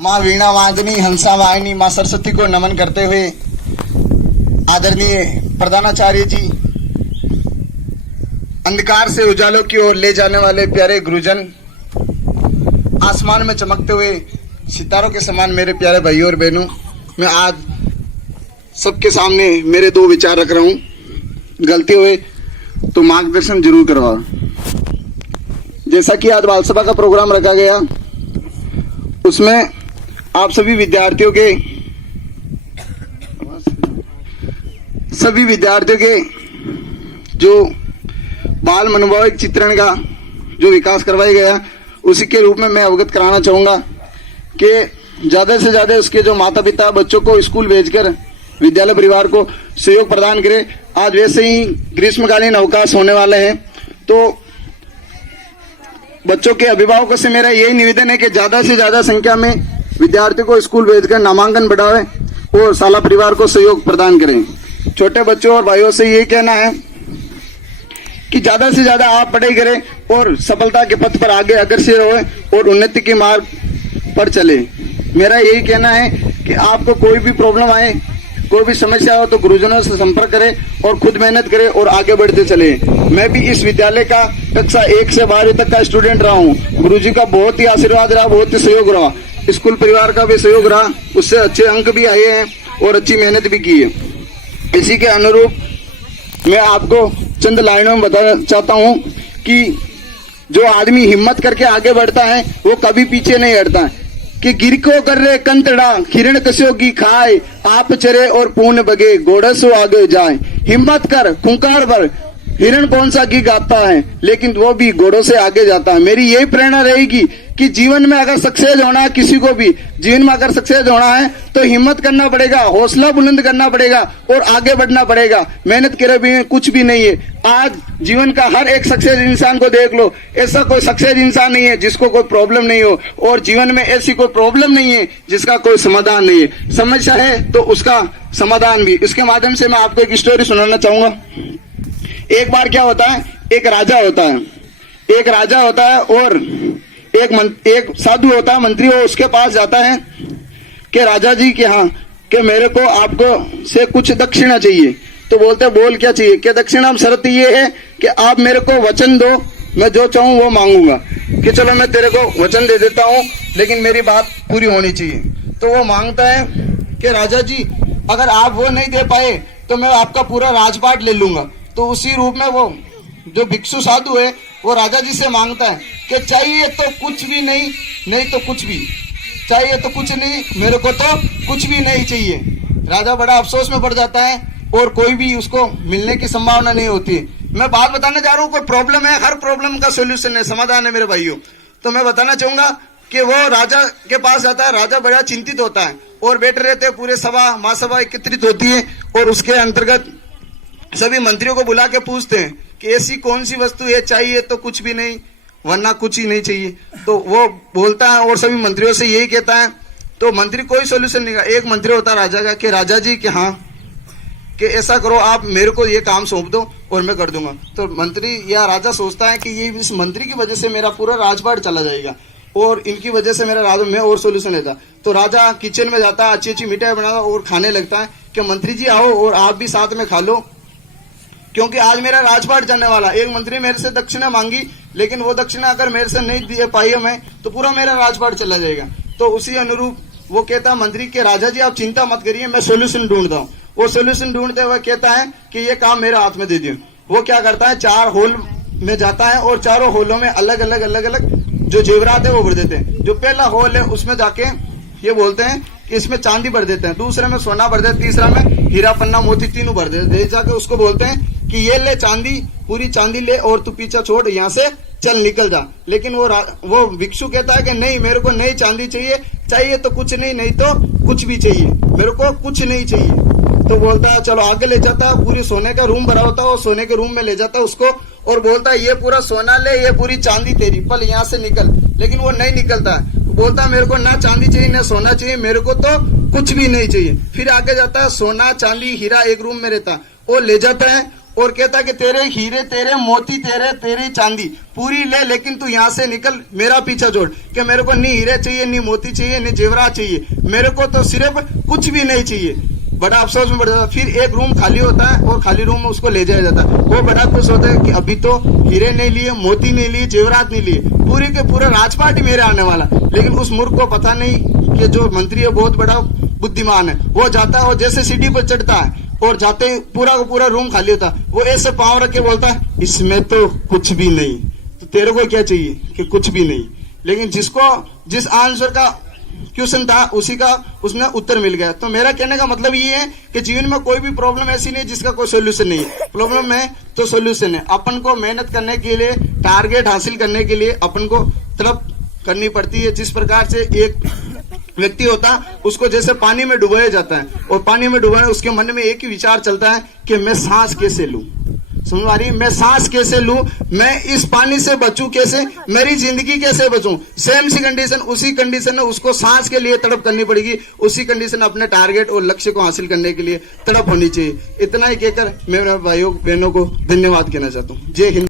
माँ वीणा वादनी हंसा वाहिनी माँ सरस्वती को नमन करते हुए आदरणीय प्रधानाचार्य जी, अंधकार से उजालों की ओर ले जाने वाले प्यारे गुरुजन, आसमान में चमकते हुए सितारों के समान मेरे प्यारे भाइयों और बहनों, मैं आज सबके सामने मेरे दो विचार रख रहा हूँ। गलती हुए तो मार्गदर्शन जरूर करवा। जैसा कि आज बाल सभा का प्रोग्राम रखा गया, उसमें आप सभी विद्यार्थियों के जो बाल मनोभाविक चित्रण का जो विकास करवाया गया, उसी के रूप में मैं अवगत कराना चाहूँगा कि ज़्यादा से ज़्यादा उसके जो माता पिता बच्चों को स्कूल भेजकर विद्यालय परिवार को सहयोग प्रदान करें। आज वैसे ही ग्रीष्मकालीन अवकाश होने वाले हैं, तो बच्चों के अभिभावकों से मेरा यही निवेदन है कि ज़्यादा से ज़्यादा संख्या में विद्यार्थियों को स्कूल भेजकर नामांकन बढ़ावें और शाला परिवार को सहयोग प्रदान करें। छोटे बच्चों और भाइयों से यही कहना है कि ज़्यादा से ज़्यादा आप पढ़ाई करें और सफलता के पथ पर आगे अग्रसर हों और उन्नति के मार्ग पर चले। मेरा यही कहना है कि आपको कोई भी प्रॉब्लम आए, कोई भी समस्या हो, तो गुरुजनों से संपर्क करें और खुद मेहनत करें और आगे बढ़ते चले। मैं भी इस विद्यालय का कक्षा 1 से 12वीं तक का स्टूडेंट रहा हूँ। गुरुजी का बहुत ही आशीर्वाद रहा, बहुत ही सहयोग रहा, स्कूल परिवार का भी सहयोग रहा, उससे अच्छे अंक भी आए हैं और अच्छी मेहनत भी की है। इसी के अनुरूप मैं आपको चंद लाइनों में बताना चाहता हूँ कि जो आदमी हिम्मत करके आगे बढ़ता है वो कभी पीछे नहीं हटता है। कि गिर को कर रे कंतड़ा हिरण कस्यो की खाए, आप चरे और पून बगे घोड़सो आगे जाए। हिम्मत कर खूंखार भर, हिरण कौन सा की गाता है, लेकिन वो भी घोड़ों से आगे जाता है। मेरी यही प्रेरणा रहेगी कि जीवन में अगर सक्सेस होना है, किसी को भी जीवन में अगर सक्सेस होना है तो हिम्मत करना पड़ेगा, हौसला बुलंद करना पड़ेगा और आगे बढ़ना पड़ेगा। मेहनत करे भी कुछ भी नहीं है। आज जीवन का हर एक सक्सेस इंसान को देख लो, ऐसा कोई सक्सेस इंसान नहीं है जिसको कोई प्रॉब्लम नहीं हो, और जीवन में ऐसी कोई प्रॉब्लम नहीं है जिसका कोई समाधान नहीं है। समस्या है तो उसका समाधान भी। इसके माध्यम से मैं आपको एक स्टोरी सुनाना चाहूंगा। एक बार क्या होता है, एक राजा होता है और एक साधु होता है, मंत्री, वो उसके पास जाता है कि राजा जी कि हाँ कि मेरे को आपको से कुछ दक्षिणा चाहिए। तो बोलते बोल क्या चाहिए? कि दक्षिणा शर्त ये है कि आप मेरे को वचन दो, मैं जो चाहूँ वो मांगूंगा। कि चलो मैं तेरे को वचन दे देता हूँ, लेकिन मेरी बात पूरी होनी चाहिए। तो वो मांगता है कि राजा जी अगर आप वो नहीं दे पाए तो मैं आपका पूरा राजपाट ले लूंगा। तो उसी रूप में वो जो भिक्षु साधु है वो राजा जी से मांगता है कि चाहिए तो कुछ भी नहीं, नहीं तो कुछ भी, चाहिए तो कुछ नहीं, मेरे को तो कुछ भी नहीं चाहिए। राजा बड़ा अफसोस में पड़ जाता है और कोई भी उसको मिलने की संभावना नहीं होती। मैं बात बताने जा रहा हूँ, कोई प्रॉब्लम है, हर प्रॉब्लम का सोल्यूशन है, समाधान है मेरे भाइयों। तो मैं बताना चाहूंगा कि वो राजा के पास जाता है। राजा बड़ा चिंतित होता है और बैठे रहते हैं, पूरे सभा महासभा एकत्रित होती है और उसके अंतर्गत सभी मंत्रियों को बुला के पूछते हैं कि ऐसी कौन सी वस्तु है, चाहिए तो कुछ भी नहीं वरना कुछ ही नहीं चाहिए। तो वो बोलता है और सभी मंत्रियों से यही कहता है। तो मंत्री कोई सोल्यूशन नहीं का। एक मंत्री होता है राजा का कि राजा जी कि हाँ कि ऐसा करो, आप मेरे को ये काम सौंप दो और मैं कर दूंगा। तो मंत्री या राजा सोचता है कि ये इस मंत्री की वजह से मेरा पूरा राजपाट चला जाएगा और इनकी वजह से मेरा राजा में और सोल्यूशन लेता। तो राजा किचन में जाता है, अच्छी अच्छी मिठाई बनाता और खाने लगता है कि मंत्री जी आओ और आप भी साथ में खा लो, क्योंकि आज मेरा राजपाट जाने वाला। एक मंत्री मेरे से दक्षिणा मांगी, लेकिन वो दक्षिणा अगर मेरे से नहीं दे पाई मैं तो पूरा मेरा राजपाट चला जाएगा। तो उसी अनुरूप वो कहता मंत्री के राजा जी आप चिंता मत करिए, मैं सोल्यूशन ढूंढता हूँ। वो सोल्यूशन ढूंढते हुए कहता है कि ये काम मेरे हाथ में दे दियो। वो क्या करता है, 4 होल में जाता है और चारों होलों में अलग अलग जो जेवरात है वो भर देते हैं। जो पहला होल है उसमें जाके ये बोलते हैं कि इसमें चांदी भर देते हैं, दूसरे में सोना भर देते, तीसरा में हीरा पन्ना मोती तीनों भर देते। जाके उसको बोलते हैं कि ये ले चांदी, पूरी चांदी ले और तू पीछा छोड़, यहाँ से चल निकल जा। लेकिन वो भिक्षु कहता है कि नहीं, मेरे को नहीं चांदी चाहिए, चाहिए तो कुछ नहीं, नहीं तो कुछ भी चाहिए, मेरे को कुछ नहीं चाहिए। तो बोलता है चलो आगे ले जाता है, पूरी सोने का रूम भरा होता है, वो सोने के रूम में ले जाता है उसको और बोलता है ये पूरा सोना ले, ये पूरी चांदी तेरी, पल यहाँ से निकल। लेकिन वो नहीं निकलता है, बोलता है मेरे को ना चांदी चाहिए ना सोना चाहिए, मेरे को तो कुछ भी नहीं चाहिए। फिर आगे जाता है, सोना चांदी हीरा एक रूम में रहता है, वो ले जाता है और कहता कि तेरे हीरे तेरे मोती तेरे तेरी चांदी पूरी ले, लेकिन तू यहाँ से निकल, मेरा पीछा छोड़। कि मेरे को नहीं हीरे चाहिए, नहीं मोती चाहिए, नहीं जेवरात चाहिए, मेरे को तो सिर्फ कुछ भी नहीं चाहिए। बड़ा अफसोस में पड़ जाता। फिर एक रूम खाली होता है और खाली रूम में उसको ले जाया जाता है। वो बड़ा खुश होता है कि अभी तो हीरे नहीं लिए, मोती नहीं लिए, जेवरात नहीं लिए, पूरे के पूरा राजपाट ही मेरे आने वाला। लेकिन उस मूर्ख को पता नहीं कि जो मंत्री है बहुत बड़ा बुद्धिमान है। वो जाता है और जैसे सीढ़ी पर चढ़ता है और जाते ही पूरा का पूरा रूम खाली होता है। वो ऐसे पांव रख के बोलता है इसमें तो कुछ भी नहीं। तो तेरे को क्या चाहिए? कि कुछ भी नहीं। लेकिन जिसको जिस आंसर का क्वेश्चन था उसी का उसने उत्तर मिल गया। तो मेरा कहने का मतलब ये है कि जीवन में कोई भी प्रॉब्लम ऐसी नहीं जिसका कोई सोल्यूशन नहीं है। प्रॉब्लम है तो सोल्यूशन है। अपन को मेहनत करने के लिए, टारगेट हासिल करने के लिए अपन को तड़प करनी पड़ती है। जिस प्रकार से एक व्यक्ति होता है उसको जैसे पानी में डुबाया जाता है और पानी में डुबाने उसके मन में एक ही विचार चलता है कि मैं सांस कैसे लूं। समझ आ रही है? मैं सांस कैसे लूं, मैं इस पानी से बचूं कैसे, मेरी जिंदगी कैसे बचूं। सेम सी कंडीशन, उसी कंडीशन में उसको सांस के लिए तड़प करनी पड़ेगी। उसी कंडीशन अपने टारगेट और लक्ष्य को हासिल करने के लिए तड़प होनी चाहिए। इतना ही कहकर मैं मेरे भाइयों बहनों को धन्यवाद कहना चाहता हूँ। जय हिंद।